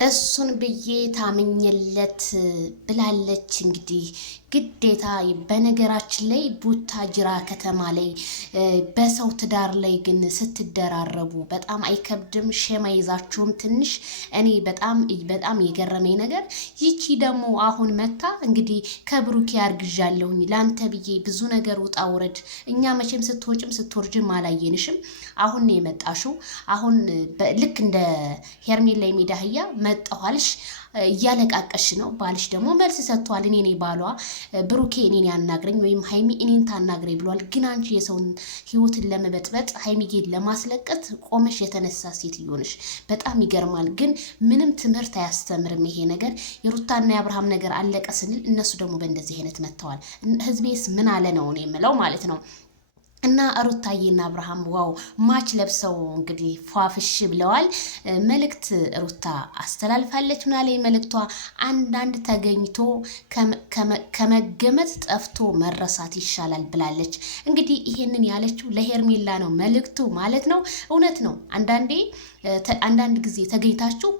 እሱን ብዬ ታምኝለት ብላለች። እንግዲህ ግዴታ በነገራችን ላይ ቡታጅራ ከተማ ላይ በሰው ትዳር ላይ ግን ስትደራረቡ በጣም አይከብድም? ሸማ ይዛችሁም ትንሽ እኔ በጣም የገረመኝ ነገር ይቺ ደግሞ አሁን መታ እንግዲህ ከብሩኬ አርግዣለሁኝ ላንተ ብዬ ብዙ ነገር ውጣ ውረድ። እኛ መቼም ስትወጭም ስትወርጅም አላየንሽም። አሁን ነው የመጣሽው። አሁን ልክ እንደ ሄርሜላ ሜዳህያ መጣኋልሽ እያለቃቀሽ ነው። ባልሽ ደግሞ መልስ ሰጥቷል። እኔ ባሏ ብሩኬ እኔን ያናግረኝ ወይም ሀይሚ እኔን ታናግረኝ ብሏል። ግን አንቺ የሰውን ህይወትን ለመበጥበጥ ሀይሚጌን ለማስለቀት ቆመሽ የተነሳ ሴትዮ ነሽ። በጣም ይገርማል። ግን ምንም ትምህርት አያስተምርም ይሄ ነገር። የሩታና የአብርሃም ነገር አለቀ ስንል እነሱ ደግሞ በእንደዚህ አይነት መጥተዋል። ህዝቤስ ምን አለ ነው የምለው ማለት ነው። እና ሩታዬና አብርሃም ዋው ማች ለብሰው እንግዲህ ፏፍሽ ብለዋል። መልእክት ሩታ አስተላልፋለች። ምናለ መልእክቷ አንዳንድ ተገኝቶ ከመገመት ጠፍቶ መረሳት ይሻላል ብላለች። እንግዲህ ይሄንን ያለችው ለሄርሜላ ነው መልእክቱ ማለት ነው። እውነት ነው። አንዳንድ ጊዜ ተገኝታችሁ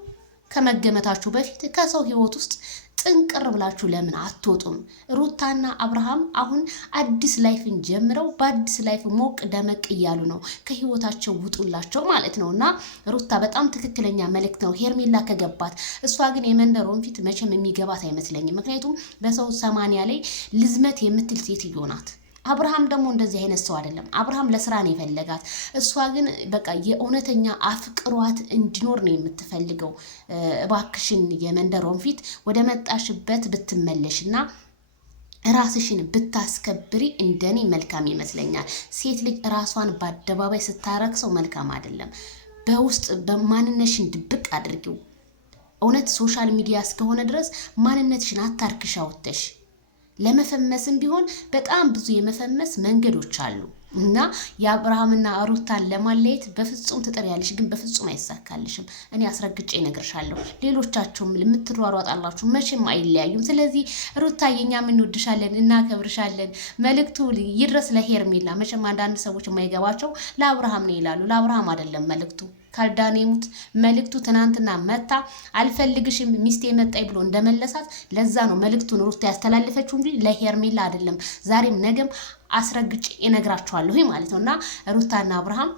ከመገመታችሁ በፊት ከሰው ህይወት ውስጥ ጥንቅር ብላችሁ ለምን አትወጡም? ሩታና አብርሃም አሁን አዲስ ላይፍን ጀምረው በአዲስ ላይፍ ሞቅ ደመቅ እያሉ ነው። ከህይወታቸው ውጡላቸው ማለት ነው። እና ሩታ በጣም ትክክለኛ መልእክት ነው ሄርሜላ ከገባት። እሷ ግን የመንደሮን ፊት መቼም የሚገባት አይመስለኝም። ምክንያቱም በሰው 80 ላይ ልዝመት የምትል ሴትዮ ናት። አብርሃም ደግሞ እንደዚህ አይነት ሰው አይደለም። አብርሃም ለስራ ነው የፈለጋት። እሷ ግን በቃ የእውነተኛ አፍቅሯት እንዲኖር ነው የምትፈልገው። እባክሽን የመንደሮን ፊት ወደ መጣሽበት ብትመለሽና ራስሽን ብታስከብሪ እንደኔ መልካም ይመስለኛል። ሴት ልጅ ራሷን በአደባባይ ስታረክሰው መልካም አይደለም። በውስጥ በማንነትሽን ድብቅ አድርጊው። እውነት ሶሻል ሚዲያ እስከሆነ ድረስ ማንነትሽን አታርክሻ ወጥተሽ ለመፈመስም ቢሆን በጣም ብዙ የመፈመስ መንገዶች አሉ። እና የአብርሃምና ሩታን ለማለየት በፍጹም ትጥሪያለሽ፣ ግን በፍጹም አይሳካልሽም። እኔ አስረግጬ እነግርሻለሁ። ሌሎቻችሁም የምትሯሯጣላችሁ መቼም አይለያዩም። ስለዚህ ሩታዬ እኛም እንወድሻለን፣ እናከብርሻለን። መልእክቱ ይድረስ ለሄርሜላ። መቼም አንዳንድ ሰዎች የማይገባቸው ለአብርሃም ነው ይላሉ። ለአብርሃም አይደለም መልእክቱ። ካልዳኔሙት መልእክቱ ትናንትና መታ አልፈልግሽም ሚስቴ መጣይ ብሎ እንደመለሳት ለዛ ነው መልእክቱን ሩታ ያስተላለፈችው እንጂ ለሄርሜላ አይደለም። ዛሬም ነገም አስረግጬ እነግራችኋለሁ ማለት ነው። እና ሩታና አብርሃም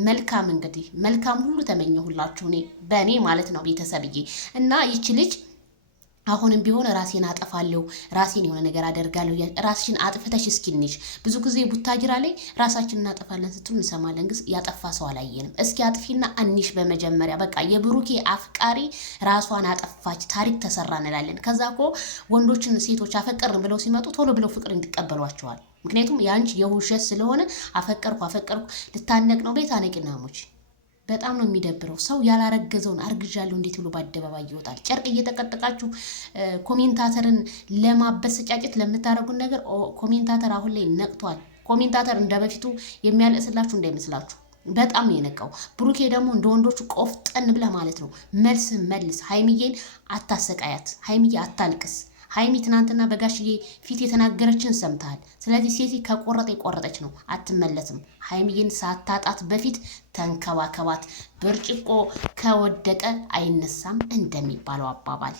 መልካም እንግዲህ መልካም ሁሉ ተመኘሁላችሁ በእኔ ማለት ነው ቤተሰብዬ። እና ይቺ ልጅ አሁንም ቢሆን ራሴን አጠፋለሁ፣ ራሴን የሆነ ነገር አደርጋለሁ። ራስሽን አጥፍተሽ እስኪንሽ ብዙ ጊዜ ቡታጅራ ላይ ራሳችንን እናጠፋለን ስትሉ እንሰማለን፣ ግን ያጠፋ ሰው አላየንም። እስኪ አጥፊና አንሽ በመጀመሪያ በቃ የብሩኬ አፍቃሪ ራሷን አጠፋች ታሪክ ተሰራ እንላለን። ከዛ እኮ ወንዶችን ሴቶች አፈቀርን ብለው ሲመጡ ቶሎ ብለው ፍቅር እንዲቀበሏቸዋል። ምክንያቱም ያንቺ የውሸት ስለሆነ አፈቀርኩ ልታነቅ ነው። ቤት አነቂናሞች በጣም ነው የሚደብረው። ሰው ያላረገዘውን አርግዣለሁ እንዴት ብሎ በአደባባይ ይወጣል? ጨርቅ እየተቀጠቃችሁ ኮሜንታተርን ለማበሰጫጨት ለምታደርጉን ነገር ኮሜንታተር አሁን ላይ ነቅቷል። ኮሜንታተር እንደ በፊቱ የሚያለቅስላችሁ እንዳይመስላችሁ በጣም ነው የነቃው። ብሩኬ ደግሞ እንደ ወንዶቹ ቆፍጠን ብለህ ማለት ነው መልስ መልስ። ሀይሚዬን አታሰቃያት። ሀይሚዬ አታልቅስ። ሀይሚ ትናንትና በጋሽዬ ፊት የተናገረችን ሰምተሃል። ስለዚህ ሴት ከቆረጠች ነው፣ አትመለስም። ሀይሚዬን ሳታጣት በፊት ተንከባከባት። ብርጭቆ ከወደቀ አይነሳም እንደሚባለው አባባል